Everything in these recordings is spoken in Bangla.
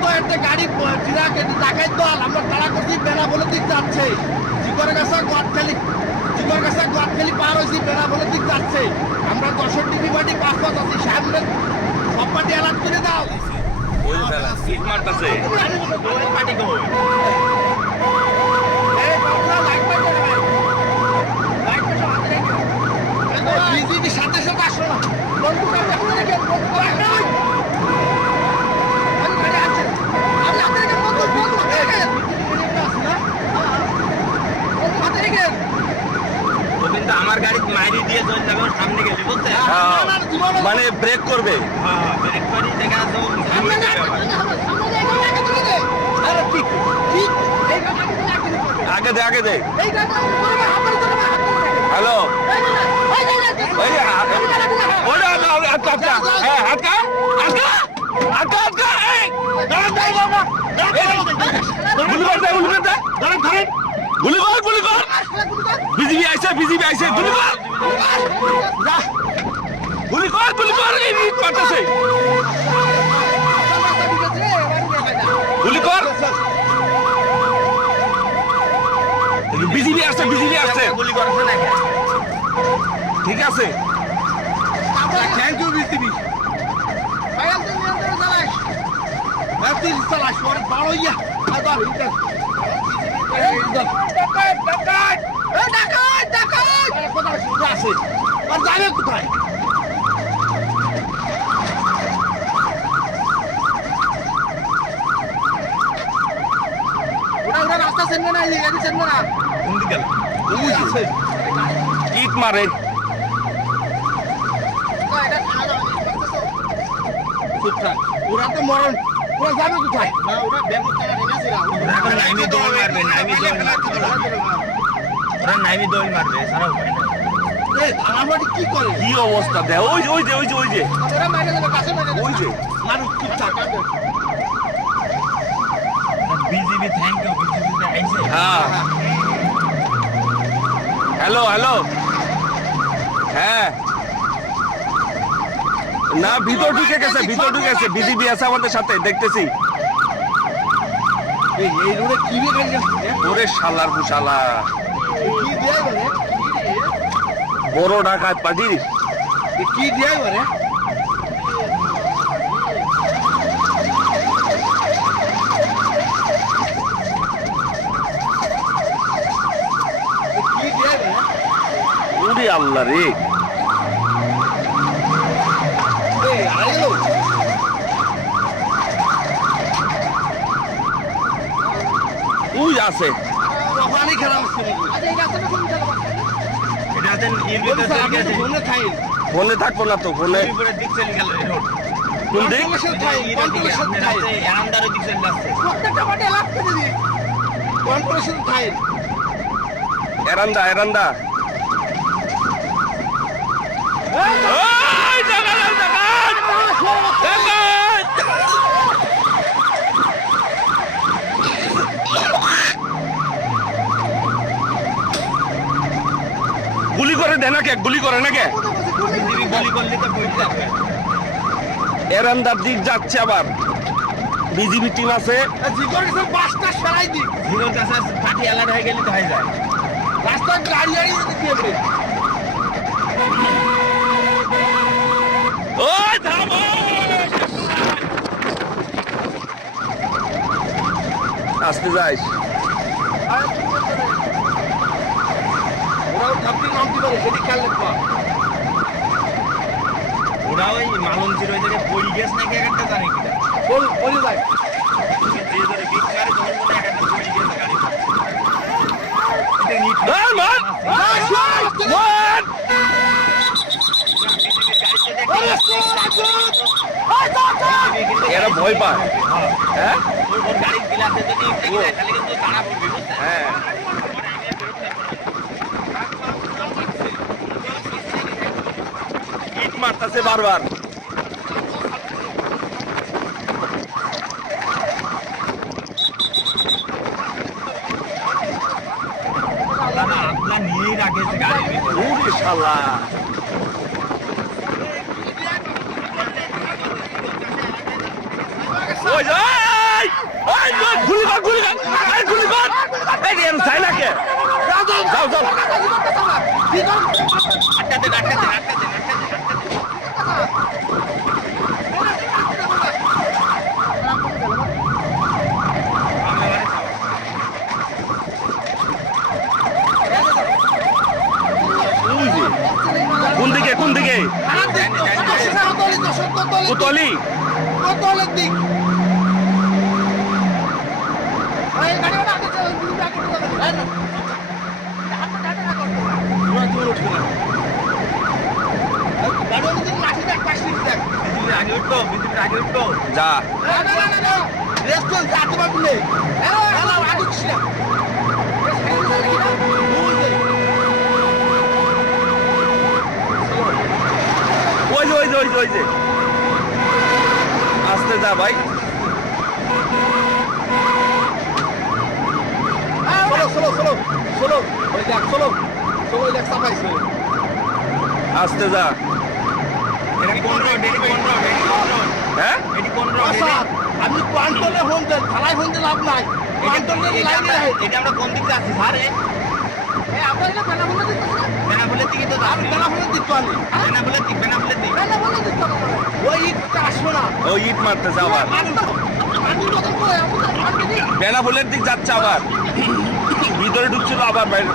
তো একটা গাড়ি টাকায় দল আমরা তারা করছি বেড়া বলে দিক যাচ্ছে জিগর গাছা গদখালি পার হয়েছি বেড়া বলে দিক যাচ্ছে আমরা 10 টিভি বাটি 5 পাঁচ আছি সামনে সব পাটি অ্যালার্ট করে দাও ওই ফেলা সিট মারতাছে পাটি গো এই বাবা লাইট পাটি লাইট পাটি হাতে রেখে বিজিবি সাথে সাথে আসলো না বন্ধু কাছে হাতে রেখে বন্ধু করে আমার গাড়ি মাইরি দিয়ে চলে যাবে সামনে গেলে বুঝতে মানে ব্রেক করবে ব্রেক করি দেখা তো আগে দে আগে দে হ্যালো গুলি কর বিজিবি আইছে গুলি কর এই পাঠাছে গুলি কর বিজিবি আসছে গুলি করছে না ঠিক আছে থ্যাংক ইউ বিজিবি ভাইয়া তুই নিয়ন্ত্রণ চালাস তুই চালাস ওর বড় ইয়া আবার কোথায় ওরা রাস্তা চেনবে না গাড়ি চেনবে না কোন দিকে আছে ইট মারে ওরা তো মরণ ওরা যাবে কোথায় না ওরা ব্যাংক টাকা রেখেছে এখন নাইমি দৌড় মারবে ওরা নাইমি দৌড় মারবে সারা উপায় না এই আমাদের কি করে কি অবস্থা দে ওই যে ওরা মাইরে যাবে কাছে মাইরে ওই যে মানুষ চুপচাপ কাঁদবে বিজিবি থ্যাংক ইউ বিজিবি আইছে হ্যাঁ হ্যালো হ্যাঁ না ভিতর ঢুকে গেছে বিজিবি আছে আমাদের সাথে দেখতেছি এই রোডে কি রে গাড়ি যাচ্ছে ওরে শালার বুশালা কি দেয় বলে বড় ডাকাত পাজি কি দেয় বলে কি দেয় বলে ওরে আল্লাহ রে এই আইলো ওই আছে পানি খেলা হচ্ছে আচ্ছা এই রাস্তাটা কোন জায়গা এটাতে ইনভিটেশন গেছে ফোনে খাই ফোনে থাকবো না তো ফোনে উপরে দিক চলে গেল এই রোড কোন দিক এরান্দারের দিক চলে যাচ্ছে প্রত্যেকটা পাটি অ্যালার্ট করে দিই কর্পোরেশন খাই এরান্দা ওই ডাকাত গুলি করে না কে গুলি করলে তো বই যাবে এরান্দার দিক যাচ্ছে আবার বিজিবি টিম আছে জিগর কিছু বাসটা সরাই দিই জিরো কাছে পার্টি অ্যালার্ট হয়ে গেলে তো হয়ে যায় রাস্তায় গাড়ি দিতে ওই থামো আসতে যাইস ওরাও ধাপটি নামতে পারে সেটি খেয়াল রাখবা ওরা ওই মালন ছিল ওই জায়গায় পড়ি গেছ নাকি একটা জানে কিনা বলে যায় যে ধরে বিকারে তখন মনে একটা পড়ি গেছে গাড়ি এটা নিট এরা ভয় পায় হ্যাঁ ওর গাড়ির গ্লাসে যদি থেকে যায় তাহলে কিন্তু দাঁড়া পড়বে বুঝছেন হ্যাঁ ইট মারতাছে বারবার আপনার নিয়েই রাখেছে গাড়ির ভিতরে ওরে শালা ওই যা কেন চাই না কে যাও যাও আটটা দেন আটটা দেন আটটা দেন আটটা দেন ওই যে, কোন দিকে কোন দিকে কোতলি কোতলের দিক আগে উঠতো বিদ্যুৎ আগে উঠতো যা রেস্টুরেন্ট যেতে পারবি না আগে ছিল ওই যে ওই যে ওই যে ওই যে আসতে যা ভাই চলো চলো চলো চলো ওই দেখ চলো চলো ওই দেখ চাপাইছে আসতে যা এটা কোন রোড এটি কোন রোড এটি কোন রোড হ্যাঁ এটি কোন রোড আচ্ছা আমি কোয়ান্টলে ফোন দেন থালায় ফোন দিলে লাভ নাই কোয়ান্টলে লাইনে রাখে এটা আমরা কোন দিকে আছি স্যার আপনার এটা বেনা বলে দিতে বেনাপুলের দিকে তো আমি বেনা বলে দিতে পারি বেনাপুলের দিক বেনাপুলের দিক বেনা বলে দিতে ওই ইটটা আসবে না ও ইট মারতেছে আবার আমি বদল করে আমি দিই বেনাফুলের দিক যাচ্ছে আবার ভিতরে ঢুকছিল আবার বাইরে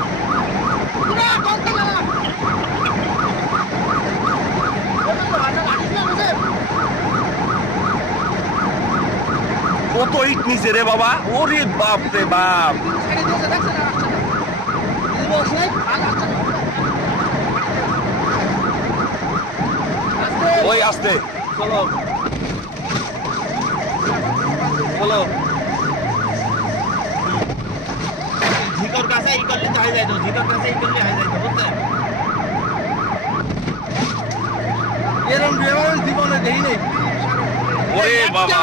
না কোনটা না কত ইট নিচে রে বাবা ওরে বাপ রে বাপ ওই আসতে চলো চলো ঝিকর কাছে ই করলে তো হয়ে যাইতো ঝিকর কাছে ই করলে হয়ে যাইতো বুঝছেন এরম ড্রাইভার জীবনে দেই নেই ওরে বাবা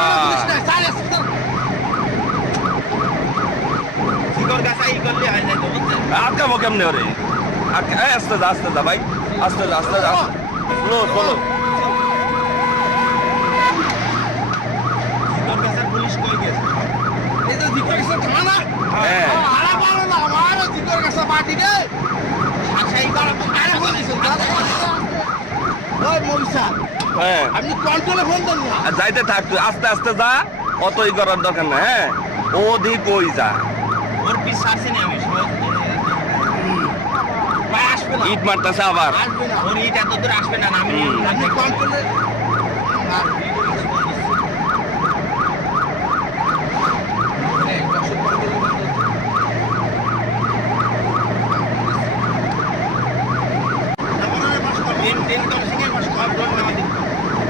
ঝিকর কাছে ই করলে হয়ে যাইতো বুঝছেন আটকাবো কেমনে ওরে আস্তে যা ভাই আস্তে যা স্লো চলো ঝিকর কাছে পুলিশ কই গেছে এই যে জিকর কাছে থানা হ্যাঁ আরে পারো না আমার জিকর কাছে পার্টি রে আচ্ছা এই বার আরে বলিস ওই মবিসা হ্যাঁ আমি কন্ট্রোলে ফোন দেন না আর যাইতে থাক তুই আস্তে আস্তে যা অতই করার দরকার না হ্যাঁ ওদিক ওই যা ওর পিস ছাড়ছি না আমি সহজ ভাই আসবে না ইট মারতেছে আবার আসবে না ওর ইট এত দূর আসবে না আমি আমি কন্ট্রোলে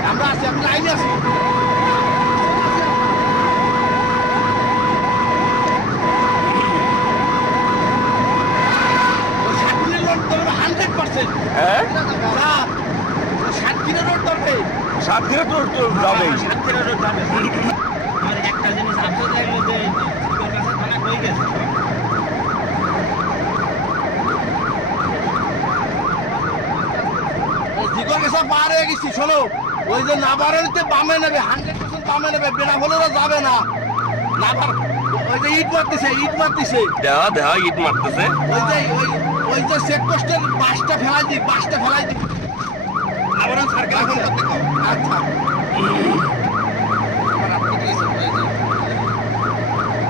আমরা আছি আমি লাইনে আছি ও 7 দিনের রোড ধরবে 100% হ্যাঁ স্যার 7 দিনের রোড ধরবে সাত দিনে তো যাবে আমার একটা জিনিস আফসোস লাগলো যে ঝিকর কাছে থানা কই গেছে জিগর গেছে পার হয়ে গেছি শোনো ওই যে নাবারণীতে বামে নেবে 100% বামে নেবে বেনা বলেও যাবে না নাবার ওই যে ইট মারতেছে দেওয়া ইট মারতেছে ওই যে চেক পোস্টের বাসটা ফেলাই দিই আবার সার্কেল ফোন করতে কও আচ্ছা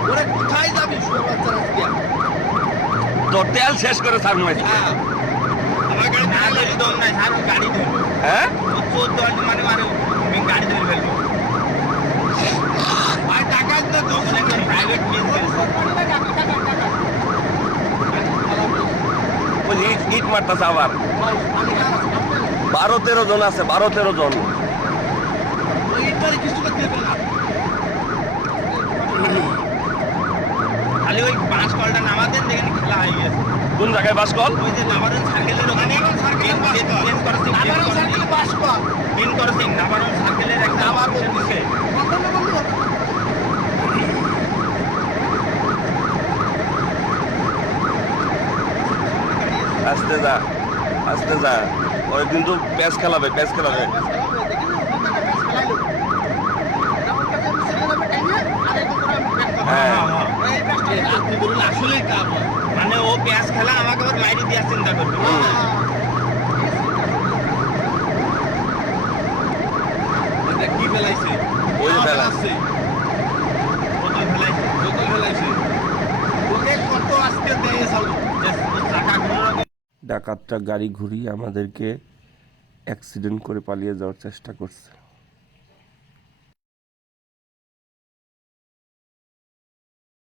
ওরে কোথায় যাবি শুয়ে বাচ্চারা আজকে তোর তেল শেষ করে ছাড় মাইছে আমার গাড়ি না ধরি দম নাই স্যার গাড়ি ধরবো হ্যাঁ ও 14 মানে আমি গাড়ি ধরে ফেলবো ভাই টাকা দিতে তো প্রাইভেট কেস ওই ইট মারতেছে আবার 12-13 জন আছে 12-13 জন ওই ইটবারে কিছু করতে দেবে না খালি ওই পাঁচ কলটা নামাতেন দেখেন খেলা হয়ে গেছে কোন জায়গায় বাস কল ওই যে নাবারণ সার্কেলের ওখানে সার্কেলে বাস কর মেন করসিং নাবারণ সার্কেলের একটা আবার দিছে আস্তে যা ওই কিন্তু প্যাচ খেলাবে হ্যাঁ আপনি বলুন আসলেই কাজ হয় পেঁয়াজ খেলা আমাকে আবার মাইরি দেওয়ার চিন্তা করবে এটা কি ফেলাইছে? ওই যে আমার ফেলা। আছে। বোতল ফেলাইছে বোতল ফেলাইছে। ওকে কত আজকে দিয়ে চালু। চাকাগুলো ডাকাতটা গাড়ি ঘুরিয়ে আমাদেরকে অ্যাক্সিডেন্ট করে পালিয়ে যাওয়ার চেষ্টা করছে।